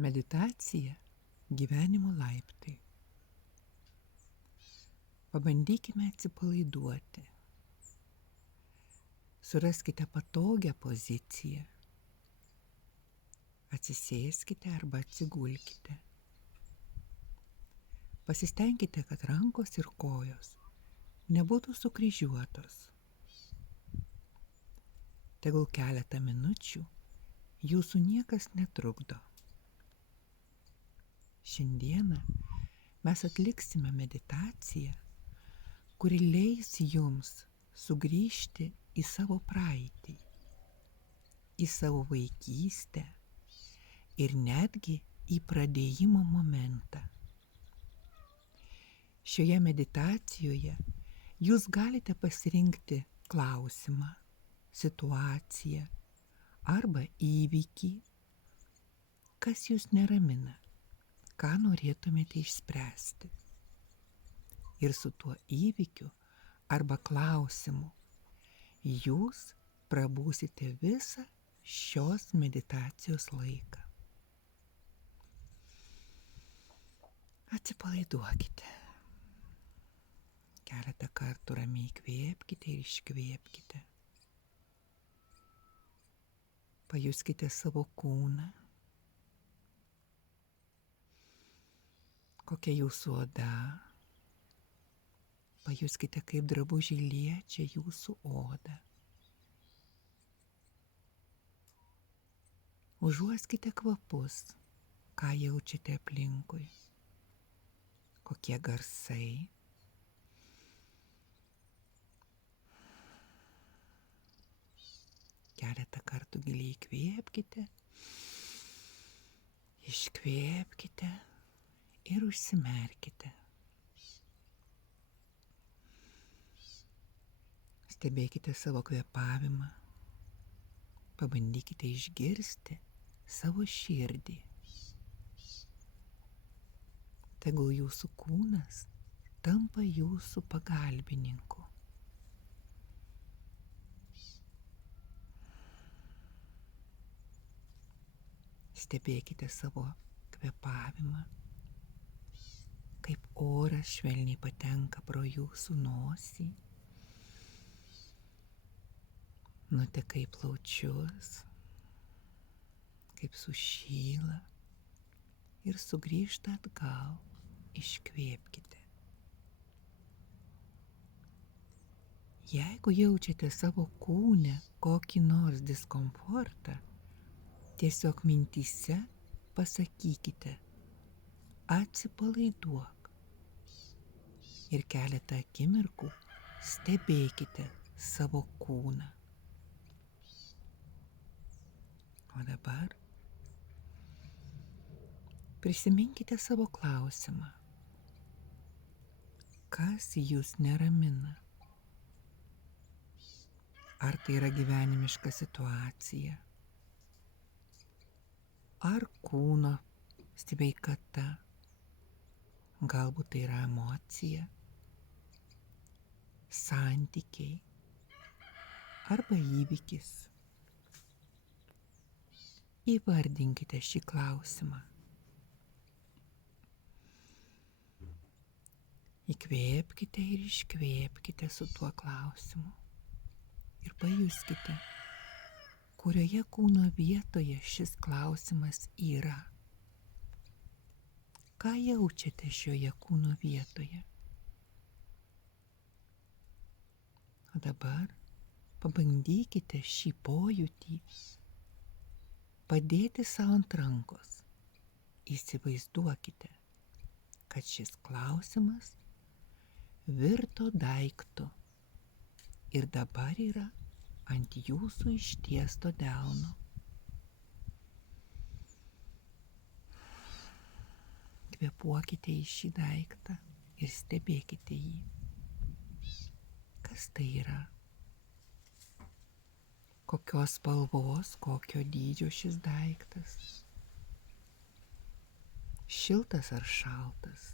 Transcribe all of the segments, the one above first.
Meditacija – gyvenimo laiptai. Pabandykime atsipalaiduoti. Suraskite patogią poziciją. Atsisėskite arba atsigulkite. Pasistengkite, kad rankos ir kojos nebūtų sukryžiuotos. Tegul keletą minučių jūsų niekas netrukdo. Šiandieną mes atliksime meditaciją, kuri leis jums sugrįžti į savo praeitį, į savo vaikystę ir netgi į pradėjimo momentą. Šioje meditacijoje jūs galite pasirinkti klausimą, situaciją arba įvykį, kas jūs neramina, ką norėtumėte išspręsti. Ir su tuo įvykiu arba klausimu jūs prabūsite visą šios meditacijos laiką. Atsipalaiduokite. Keletą kartų ramiai įkvėpkite ir iškvėpkite. Pajuskite savo kūną. Kokia jūsų oda. Pajuskite, kaip drabužiai liečia jūsų odą. Užuoskite kvapus, ką jaučiate aplinkui. Kokie garsai. Keletą kartų giliai įkvėpkite, iškvėpkite ir užsimerkite. Stebėkite savo kvėpavimą. Pabandykite išgirsti savo širdį. Tegul jūsų kūnas tampa jūsų pagalbininku. Stebėkite savo kvėpavimą, kaip oras švelniai patenka pro jūsų nosį, nuteka į plaučius, kaip sušyla ir sugrįžta atgal. Iškvėpkite. Jeigu jaučiate savo kūne kokį nors diskomfortą, tiesiog mintyse pasakykite: atsipalaiduok ir keletą akimirkų stebėkite savo kūną. O dabar prisiminkite savo klausimą. Kas jūs neramina? Ar tai yra gyvenimiška situacija? Ar kūno sveikata? Galbūt tai yra emocija, santykiai arba įvykis. Įvardinkite šį klausimą. Įkvėpkite ir iškvėpkite su tuo klausimu. Ir pajuskite, kurioje kūno vietoje šis klausimas yra. Ką jaučiate šioje kūno vietoje? O dabar pabandykite šį pojūtį padėti savo ant rankos. Įsivaizduokite, kad šis klausimas virto daiktu ir dabar yra ant jūsų ištiesto delno. Kvėpuokite į šį daiktą ir stebėkite jį. Kas tai yra? Kokios spalvos, kokio dydžio šis daiktas? Šiltas ar šaltas?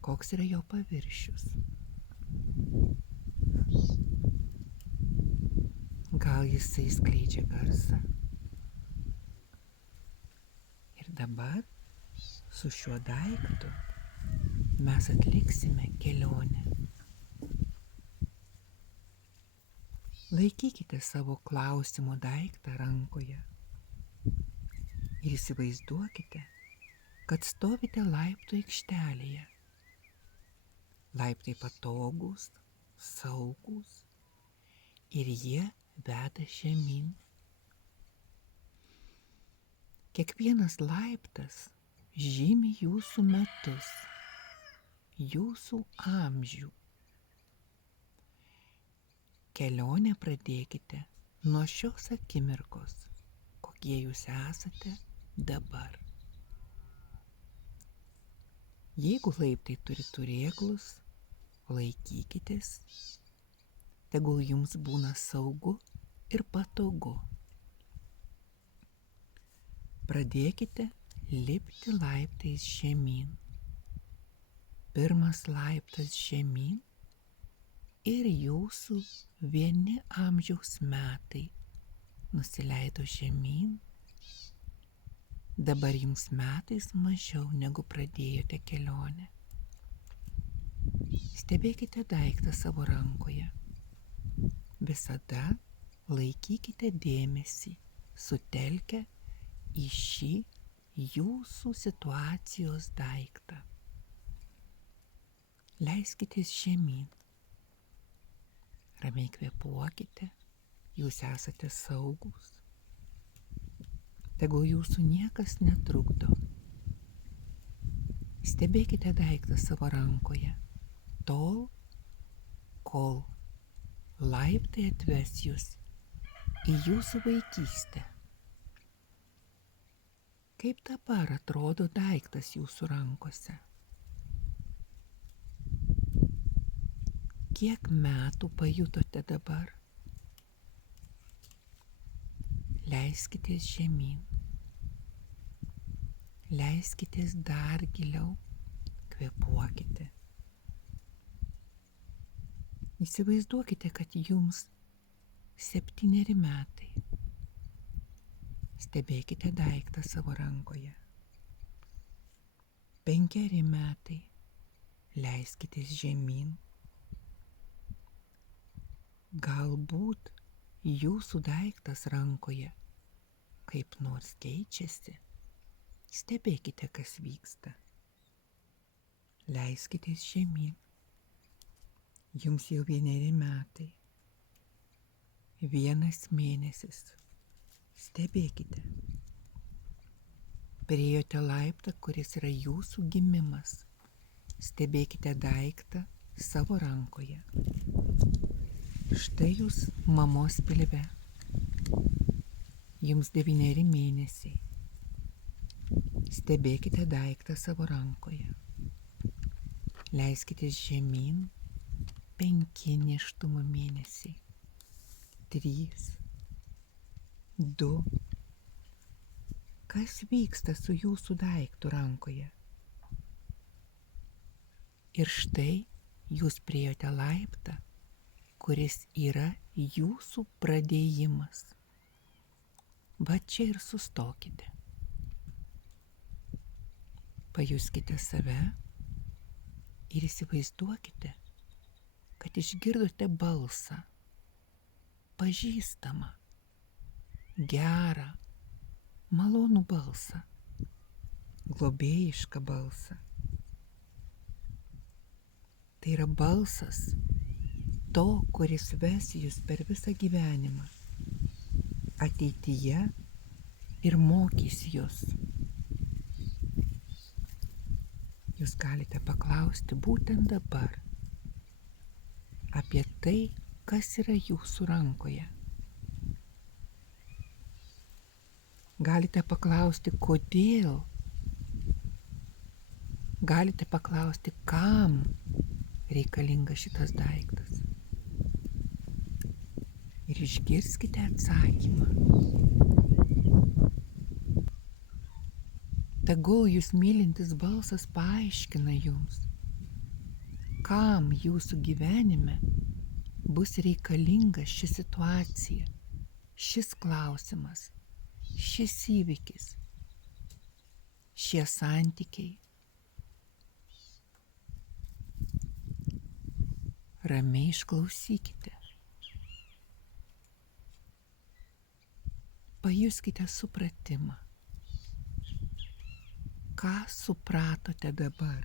Koks yra jo paviršius? Gal jisai skleidžia garsą? dabar su šiuo daiktu mes atliksime kelionę. Laikykite savo klausimo daiktą rankoje ir įsivaizduokite, kad stovite laiptų aikštelėje. Laiptai patogūs, saugūs ir jie veda žemyn. Kiekvienas laiptas žymi jūsų metus, jūsų amžių. Kelionę pradėkite nuo šios akimirkos, kokie jūs esate dabar. Jeigu laiptai turi turėklus, laikykitės, tegul jums būna saugu ir patogu. Pradėkite lipti laiptais žemyn. Pirmas laiptas žemyn ir jūsų vieni amžiaus metai nusileido žemyn. Dabar jums metais mažiau negu pradėjote kelionę. Stebėkite daiktą savo rankoje. Visada laikykite dėmesį sutelkę į šį jūsų situacijos daiktą. Leiskitės žemyn. Ramiai kvėpuokite, jūs esate saugūs. Tegul jūsų niekas netrukdo. Stebėkite daiktą savo rankoje, tol, kol laiptai atves jūs į jūsų vaikystę. Kaip dabar atrodo daiktas jūsų rankose? Kiek metų pajutote dabar? Leiskitės žemyn. Leiskitės dar giliau, kvėpuokite. Įsivaizduokite, kad jums 7 metai. Stebėkite daiktą savo rankoje. 5 metai. Leiskitės žemyn. Galbūt jūsų daiktas rankoje kaip nors keičiasi. Stebėkite, kas vyksta. Leiskitės žemyn. Jums jau 1 metai. 1 mėnesis. Stebėkite. Priėjote laiptą, kuris yra jūsų gimimas. Stebėkite daiktą savo rankoje. Štai jūs mamos pilve. Jums 9 mėnesiai. Stebėkite daiktą savo rankoje. Leiskitės žemyn. 5 nėštumo mėnesiai. 3, 2. Kas vyksta su jūsų daiktu rankoje? Ir štai jūs priėjote laiptą, kuris yra jūsų pradėjimas. Va čia ir sustokite. Pajuskite save ir įsivaizduokite, kad išgirdote balsą, pažįstamą, gerą, malonų balsą, globėjišką balsą. Tai yra balsas to, kuris ves jūs per visą gyvenimą, ateityje ir mokys jūs. Jūs galite paklausti būtent dabar apie tai, kas yra jūsų rankoje. Galite paklausti, kodėl. Galite paklausti, kam reikalingas šitas daiktas. Ir išgirskite atsakymą. Tegul jūs mylintis balsas paaiškina jums, kam jūsų gyvenime bus reikalinga ši situacija, šis klausimas, šis įvykis. šie santykiai ramiai išklausykite. Pajuskite supratimą. Ką supratote dabar?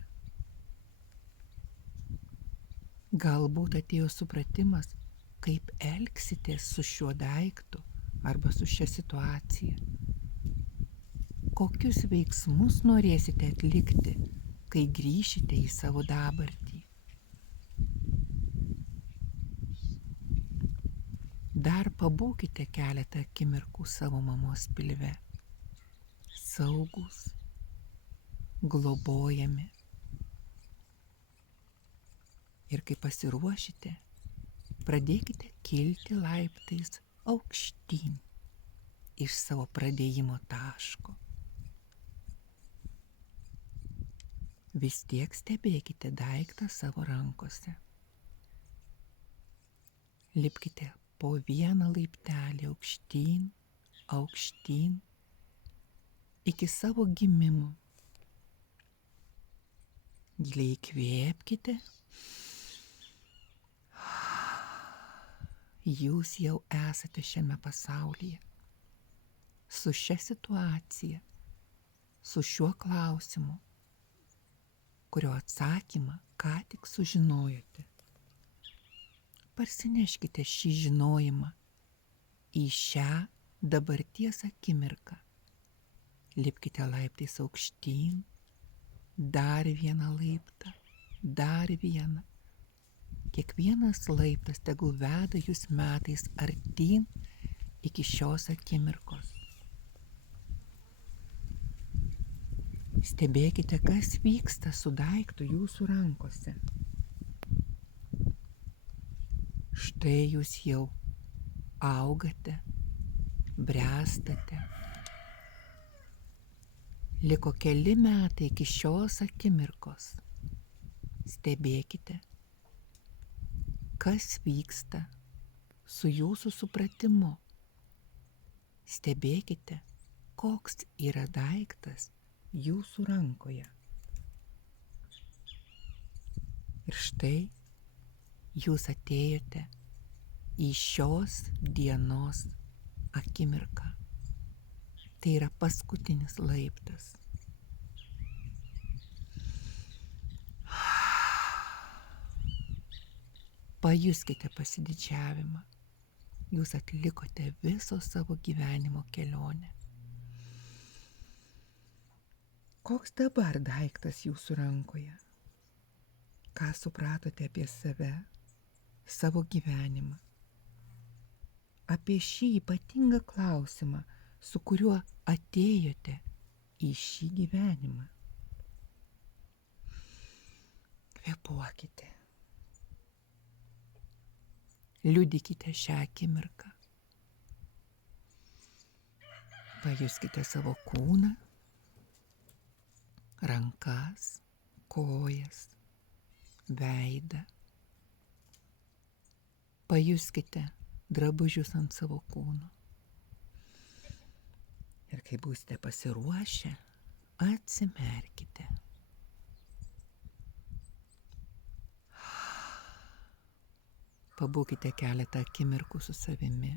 Galbūt atėjo supratimas, kaip elgsitės su šiuo daiktu arba su šia situacija. Kokius veiksmus norėsite atlikti, kai grįšite į savo dabartį. Dar pabūkite keletą akimirkų savo mamos pilve. Saugūs, globojami. Ir kai pasiruošite, pradėkite kilti laiptais aukštyn iš savo pradėjimo taško. Vis tiek stebėkite daiktą savo rankose. Lipkite po vieną laiptelį aukštyn, aukštyn, iki savo gimimo. Giliai įkvėpkite. Jūs jau esate šiame pasaulyje, su šia situacija, su šiuo klausimu, kurio atsakymą ką tik sužinojote. Parsineškite šį žinojimą į šią dabarties akimirką. Lipkite laiptais aukštyn, dar vieną laiptą, dar vieną. Kiekvienas laiptas tegul veda jūs metais artyn iki šios akimirkos. Stebėkite, kas vyksta su daiktu jūsų rankose. Štai jūs jau augate, bręstate. Liko keli metai iki šios akimirkos. Stebėkite, kas vyksta su jūsų supratimu. Stebėkite, koks yra daiktas jūsų rankoje. Ir štai jūs atėjote į šios dienos akimirką. Tai yra paskutinis laiptas. Pajuskite pasididžiavimą. Jūs atlikote viso savo gyvenimo kelionę. Koks dabar daiktas jūsų rankoje? Ką supratote apie save, savo gyvenimą? Apie šį ypatingą klausimą, su kuriuo atėjote į šį gyvenimą. Kvėpuokite. Liudykite šią akimirką. Pajuskite savo kūną, rankas, kojas, veidą. Pajuskite drabužius ant savo kūno. Ir kai būsite pasiruošę, atsimerkite. Pabūkite keletą akimirkų su savimi.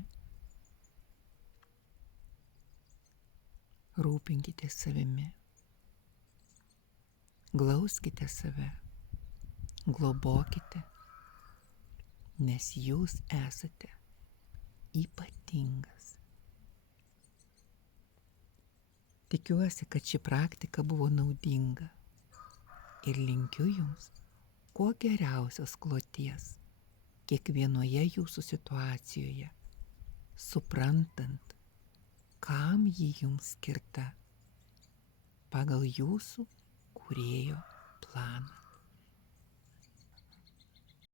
Rūpinkite savimi. Glauskite save. Globokite, nes jūs esate ypatingas. Tikiuosi, kad ši praktika buvo naudinga ir linkiu jums kuo geriausios kloties kiekvienoje jūsų situacijoje, suprantant, kam ji jums skirta pagal jūsų kūrėjo planą.